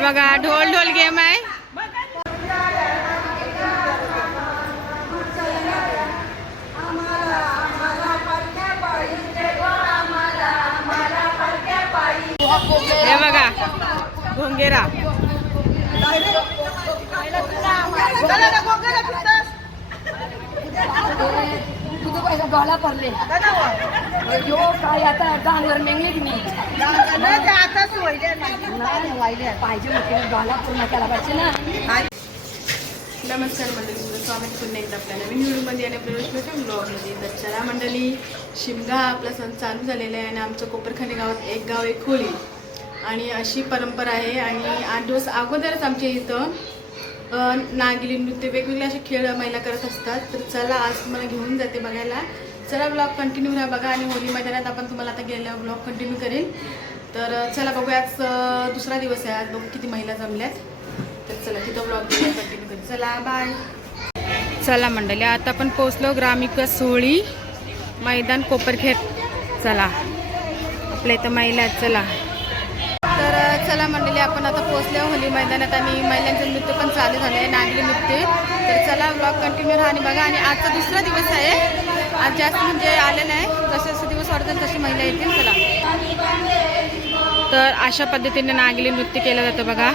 बघा ढोल ढोल गेम आहे. हे बघा घोंगेरा. तुझं पैसा डॉला पडले यो काय आता डांगर मेंगले की नाही वाहिले पाहिजे होते डॉला पूर्ण केला पाहिजे ना. नमस्कार मंडळी, तुमचं स्वागत पुन्हा एकदा आपल्या नवीन व्हिडिओमध्ये आणि आपल्या रोजच्या ब्लॉगमध्ये. तर चला मंडळी, शिमगा आपला सण चालू झालेला आहे आणि आमचं कोपरखाने गावात एक गाव एक होळी आणि अशी परंपरा आहे. आणि 8 दिवस अगोदरच आमच्या इथं नागिली नृत्य वेगवेगळे असे खेळ महिला करत असतात. तर चला आज तुम्हाला घेऊन जाते बघायला. चला ब्लॉग कंटिन्यू राहा बघा. आणि होळी मैदानात आपण तुम्हाला आता गेल्या ब्लॉग कंटिन्यू करेल. तर चला बघूया, आज दुसरा दिवस आहे. आज बघू किती महिला जमल्यात. तर चला तिथं ब्लॉग कंटिन्यू करू. चला बाय. चला मंडळी, आता आपण पोहोचलो ग्रामविकास होळी मैदान कोपरखेड. चला आपल्या इथं महिला आहेत. चला तर चला मंडळी, आपण आता पोहोचलो होळी मैदानात आणि महिलांचं नृत्य पण चालू झालं आहे, नागली नृत्य. तर चला ब्लॉग कंटिन्यू राहा आणि बघा. आणि आजचा दुसरा दिवस आहे. आज जास्त म्हणजे आले नाही, जसे जसे दिवस वाढतात तशी महिला येतील. चला तर अशा पद्धतीने नागली नृत्य केलं जातं बघा.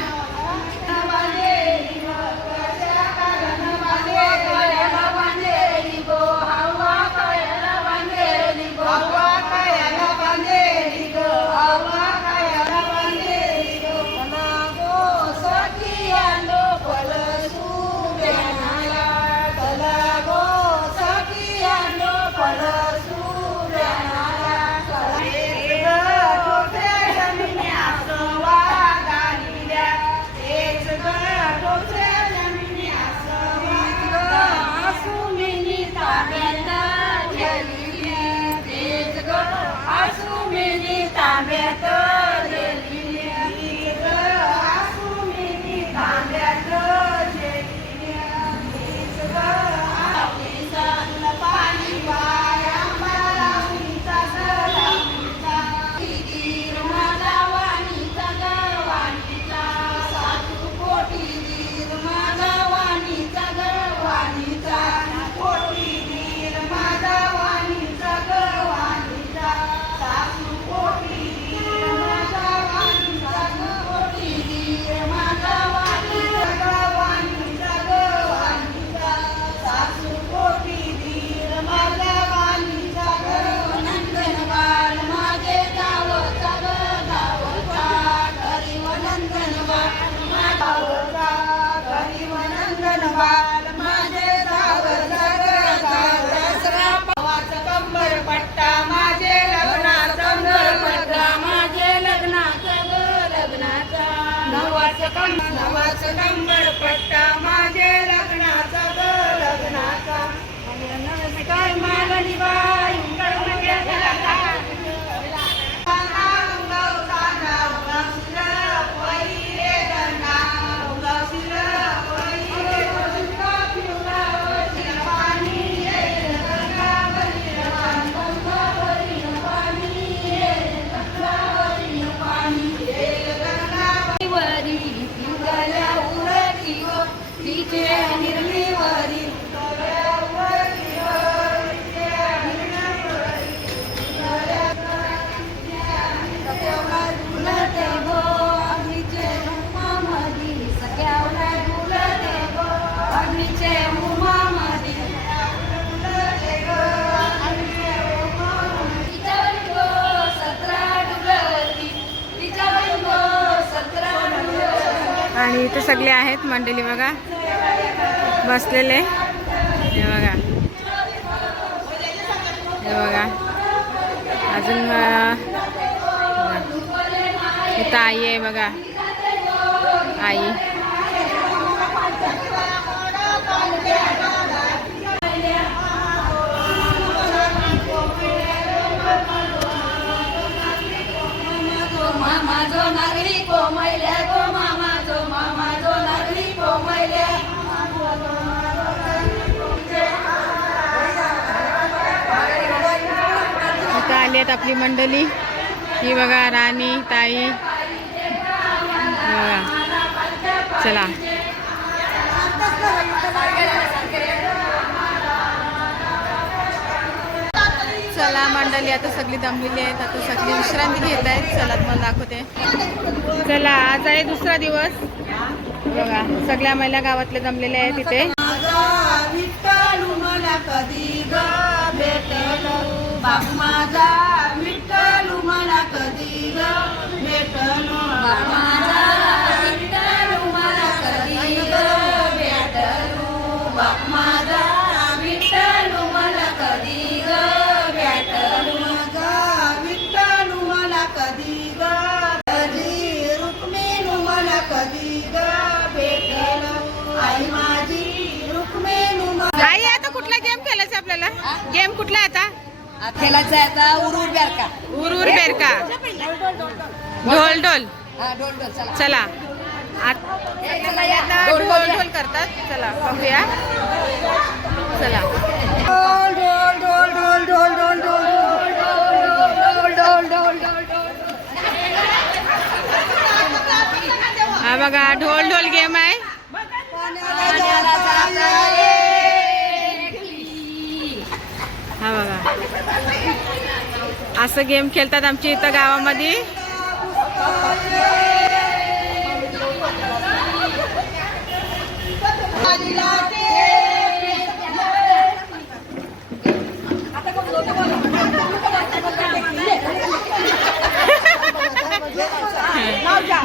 नवाचं कंबर पट्टा माझे लग्नाचा ग लग्नाचा काय मागणी बाई आणि इथे सगळे आहेत मंडळी बघा बसलेले. हे बघा, हे बघा अजून इथं आई आहे बघा. आई मामा जो नागरी कोमैल्या गो मामा जो नागरी कोमैल्या. इथं आली आहेत आपली मंडळी. ही बघा राणी ताई बघा. चला चला मंडळी, आता सगळी दमलेली आहेत, आता सगळी विश्रांती घेत आहेत. चला तुम्हाला दाखवते. चला आज आहे दुसरा दिवस. बघा सगळ्या महिला गावातले जमलेले आहेत तिथे. माझा विठ्ठल मला कधी ग भेटल, बाप माझा विठ्ठल मला कधी ग भेटल, बाप माझा विठ्ठल मला कधी ग भेटल, बाप माझा विठ्ठल मला कधी ग भेटल, माझा विठ्ठल मला कधी ग, कधी रुक्मिणी मला कधी ग भेटल, आई माझी रुक्मिणी मला. आई आता कुठला गेम खेळायचा आपल्याला? गेम कुठला आता? खेळायचं आहे आता उरूर बेरका. उरूर बेरका, ढोल ढोल. हा ढोल ढोल चला. चला आता ढोल ढोल करतात. चला बघूया. चला ढोल ढोल ढोल ढोल ढोल ढोल ढोल ढोल ढोल ढोल. हा बघा ढोल ढोल गेम आहे. हा बघा असं गेम खेळतात आमच्या इथं गावामध्ये.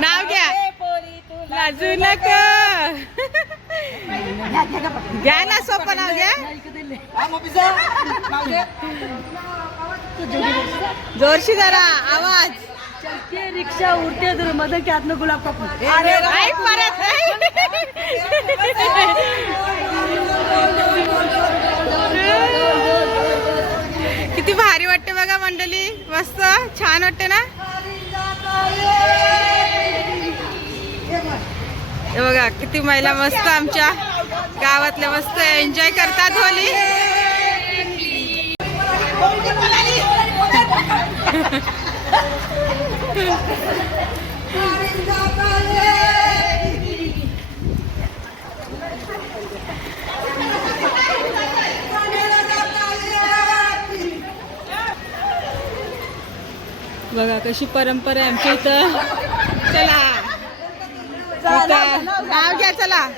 नाव घ्या, लाजू नका. घ्या ना, सोपं नाव घ्या. जोरशी जरा आवाज. चलते रिक्षा उडते दूर मदन के हाथ में गुलाब का फूल. ऐक परत. किती भारी वाटते बघा मंडळी, मस्त छान वाटते ना. हे बघा किती महिला मस्त आमच्या गावातल्या मस्त एन्जॉय करतात होली. बघा कशी परंपरा आहे आमच्या इथं. चला इथं नाव घ्या, चला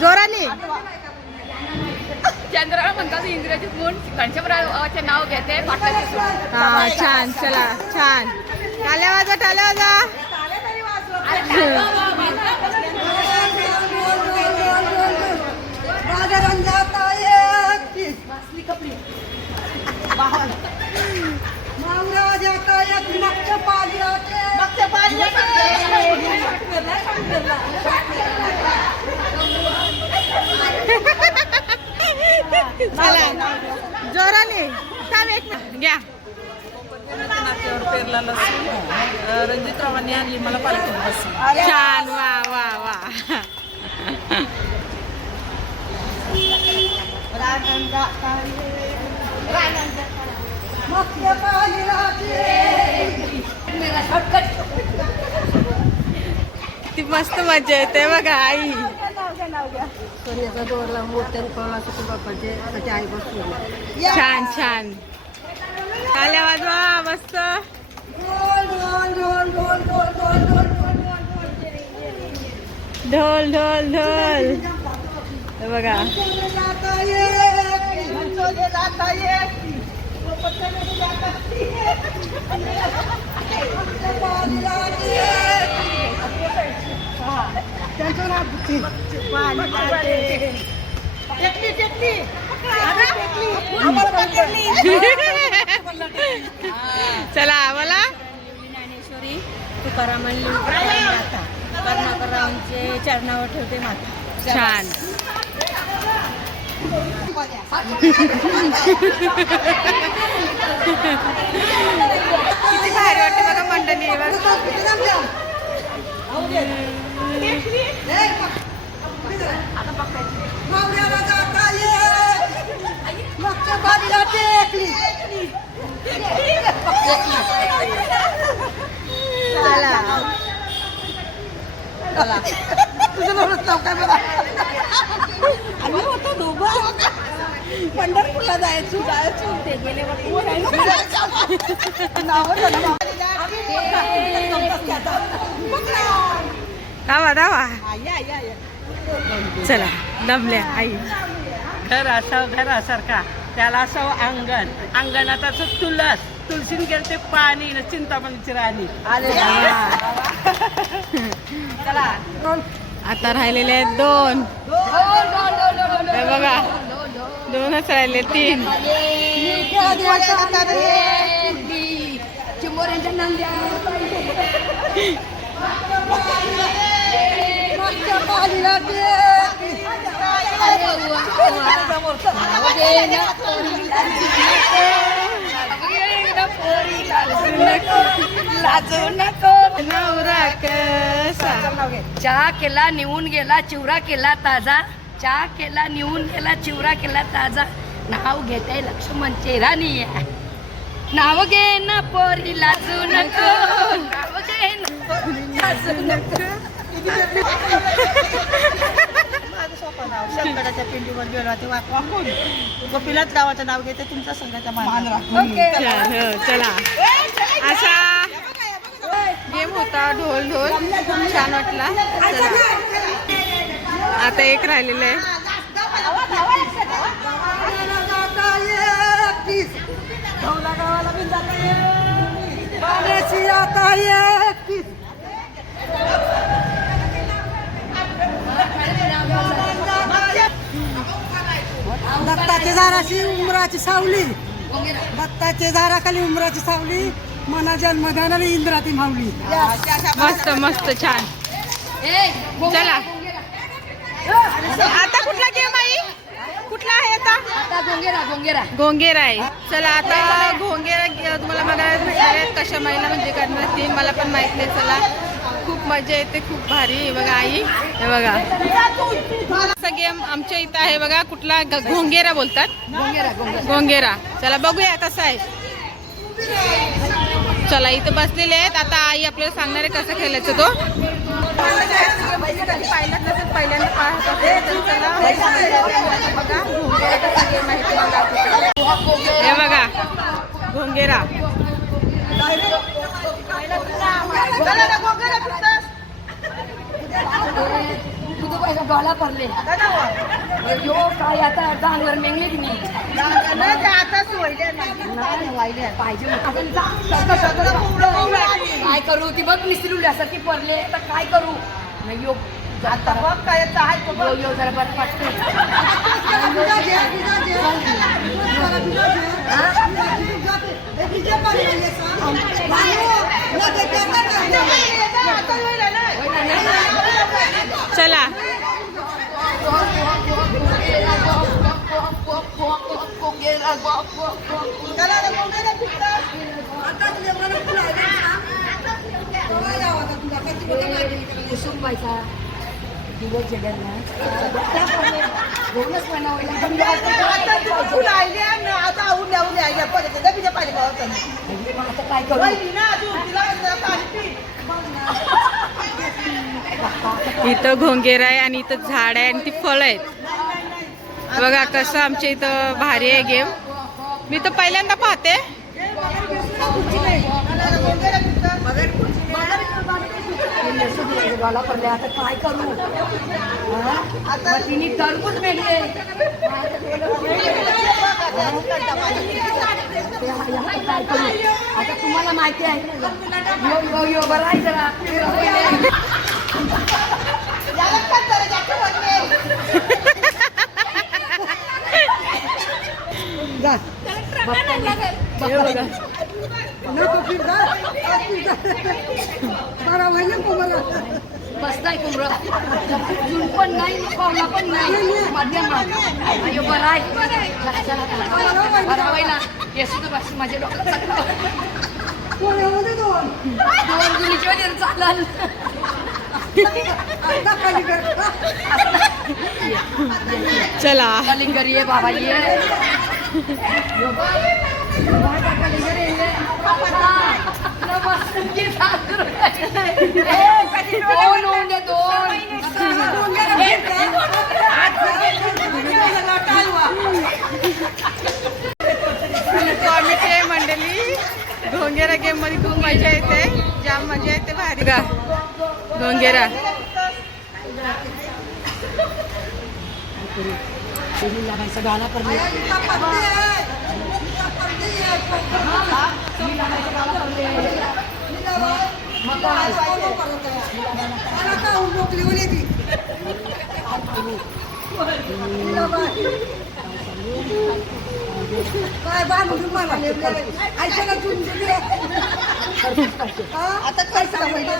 जोराने. चंद्रा म्हणतात इंग्रजीत म्हणून घनश्यामरावाचे नाव घेते. हा छान. चला छान. टाळ्या वाजा, टाळ्या वाजा. चला जोराने. थांब एक मिनिट घ्या. पेरला लसूण रणजितरावांनी आणली मला पालखीत बसली. छान. वा वा वा. किती मस्त मजा येते बघा. आई छान छान. टाळ्या वाजवा मस्त. ढोल ढोल ढोल. हे बघा चला मला ज्ञानेश्वरी तुकाराम कर्णाकररावांचे चरणावर ठेवते माता. छान. किती भारी वाटते बघा मंडळी. चला तुझं नवरच नाव काय बघा आम्ही होतो दोघं पंढरपूरला जायचो ते गेले दावा दावा चला दमल्या आई. घर असावं घरासारखा त्याला असावं अंगण अंगणात असं तुलसीन गेलं ते पाणी न चिंतामणीची राणी आता राहिलेले आहेत 2. हे बघा 2च राहिले 3. चिंबोऱ्यांच्या नंद्या नवरा कसा. चहा केला निवून गेला चिवरा केला ताजा. चहा केला निवून गेला चिवरा केला ताजा. नाव घेते लक्ष्मण चेहरानी नाव घे ना पोरी लाजू नको. नाव घे ना पोरी लाजू नको. माझं सोपं नाव शंकराच्या पिंडीवर गेला तेव्हा वाकून गोपीनाथ गावाचं नाव घेते तुमच्या संघाच्या मान. चला असा गेम होता ढोल ढोल खूप छान वाटला. चला आता एक राहिलेलं आहे. दत्ताच्या झाडाची उमराची सावली दत्ताच्या झाडाखाली उमराची सावली मना जन्मदानाला इंद्राती मावली. मस्त मस्त छान. चला आता कुठला गेम आहे कुठला आहे आता गोंगेरा घोंगेर आहे. चला आता घोंगेर तुम्हाला बघायला भेटणार आहे. कशा महिला म्हणजे करणार ते मला पण माहित नाही. चला खूप मजा येते खूप भारी. हे बघा आई हे बघा असा गेम आमच्या इथं आहे बघा. कुठला घोंगेरा बोलतात घोंगेरा. चला बघूया कसा आहे. चला इथं बसलेले आहेत. आता आई आपल्याला सांगणार आहे कसं खेळायचं तो. पाहिलं नसेल पहिल्यांदा पाहत असेल तर चला बघा घोंगेरा कसा गेम आहे ते बघा. हे बघा घोंगेरा. तुझं पैसा डॉला पडले यो काय आता डांगर मेंगले की नाही पाहिजे काय करू ती बघ निसरुल्यासारखी पडले तर काय करू नाही यो आता बघ काय यो जरा बरं वाटते. चला कुसुम बायचा दिवस जगन्नाथ काय करू इथं घोंगेर आहे आणि इथं झाड आहे आणि ती फळं आहेत. बघा कसं आमच्या इथं भारी आहे गेम. मी तर पहिल्यांदा पाहते. डॉला पडले आता काय करू आता तिने टरबूज मेघले काय करू आता तुम्हाला माहिती आहे. यो यो यो बरं आहे जरा बसताय कुमरं जून पण नाही पावला पण नाही मध्यम अयो बरं आहे बरं येसू तर बस माझ्या डॉक्टर दोन जुनीच्या वेळेला चालल चला कलिंगर ये बाबा ये कलिंगर ये दोन होऊन दे दोन गोंगेरा गेम मध्ये खूप मजा येते, जाम मजा येते भारी का गोंगेरा. काय बांधून मला ऐकायला तुमची आता काय सांगायचं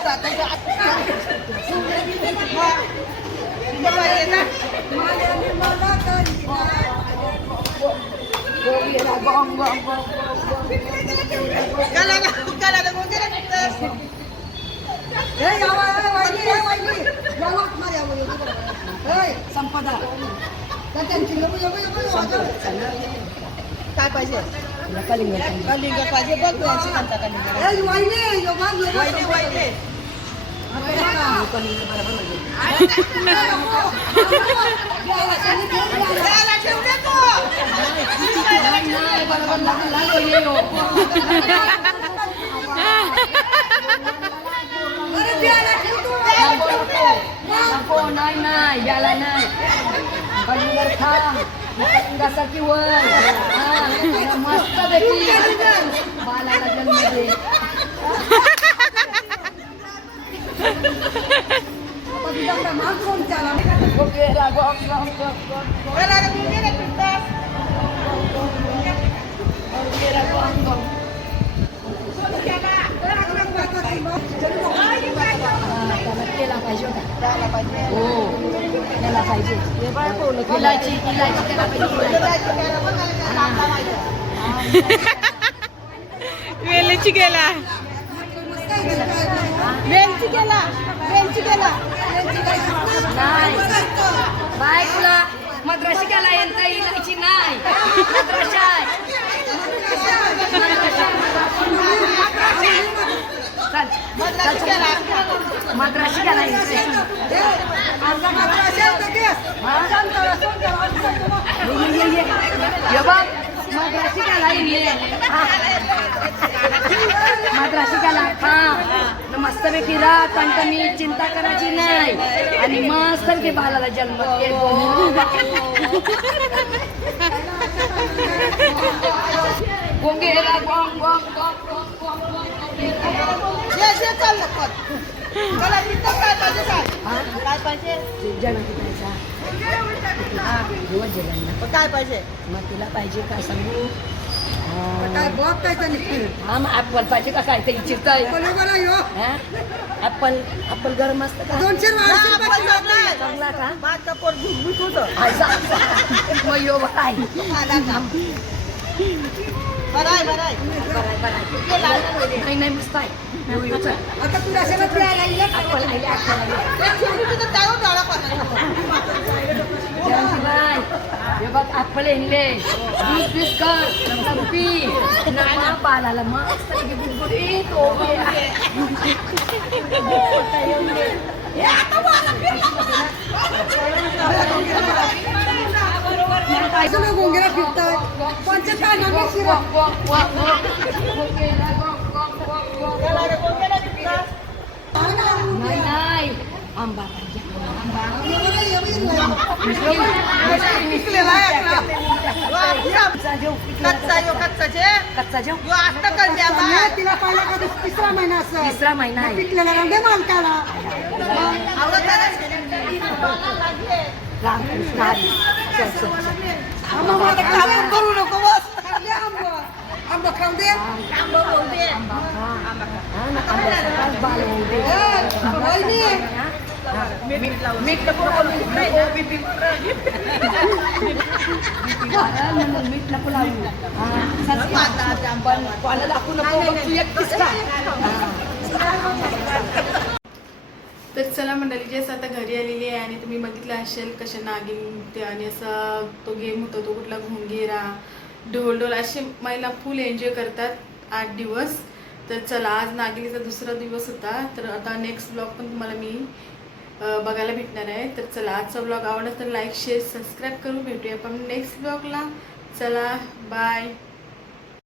संपदा काय पाहिजे कलिंग पाहिजे बघ नाही नाही याला नाही कलिंगर खा कलिंगासारखी वर मस्त पैकी बालाला जन्म दे. गोंगेरा गोंग गोंग गोंग गोंगेरा गोंग गोंग केला पाहिजे होता. हो केला पाहिजे. इलायची इलायची केला पाहिजे. वेलची गेला वेलची गेला नाही बाय तुला मद्राशी केला यंत्र इलायची नाही मद्राशी आहे. मद्राशी केला मद्राशी केला मद्राशी केला हा मस्तपैकी रात आणि चिंता करायची नाही आणि मस्त की बालाला जन्म गोंगेरा गोंग गोंग गोंग गोंग गोंग काय पाहिजे मग तुला पाहिजे काय सांगू काय बॉब काय हा मग ऍपल पाहिजे का काय ते चिरताय ऍपल ऍपल गरम असतं का 200 चांगला का माझं पोट भुकभुक होतं मग यो बाय बराय नाही नाही मस्त आहे आता तुला सगळं प्यायला ऍपल आले हे बघ ऍपल आणले ज्यूस पीस कर पी ना बालाला मस्त गुडगुडीत गोंगेरा फिरताय कोणत्या कानाने शिरा नाही नाही आंबा पाहिजे कच्चा जेव तिला पाहिला का तिसरा महिना असं तिसरा महिना आहे पिकलेला रंगे मालकाला रामकृष्ण हरी चल चल करू नको बस आंबा खाऊ दे बाल होऊ दे मीठ नको मीठ नको लावू पण पाला दाखवू नको तू एकटीच खा. तर चला मंडळी जसं आता घरी आलेली आहे आणि तुम्ही बघितलं असेल कशा नागिन ते आणि असा तो गेम होतो तो कुठला घोंगेरा ढोल असे महिला फुल एन्जॉय करतात 8 दिवस. तर चला आज नागिनीचा दुसरा दिवस होता तर आता नेक्स्ट ब्लॉग पण तुम्हाला मी बघायला भेटणार आहे. तर चला आजचा ब्लॉग आवडला तर लाईक शेअर सबस्क्राईब करू भेटूया आपण नेक्स्ट ब्लॉगला. चला बाय.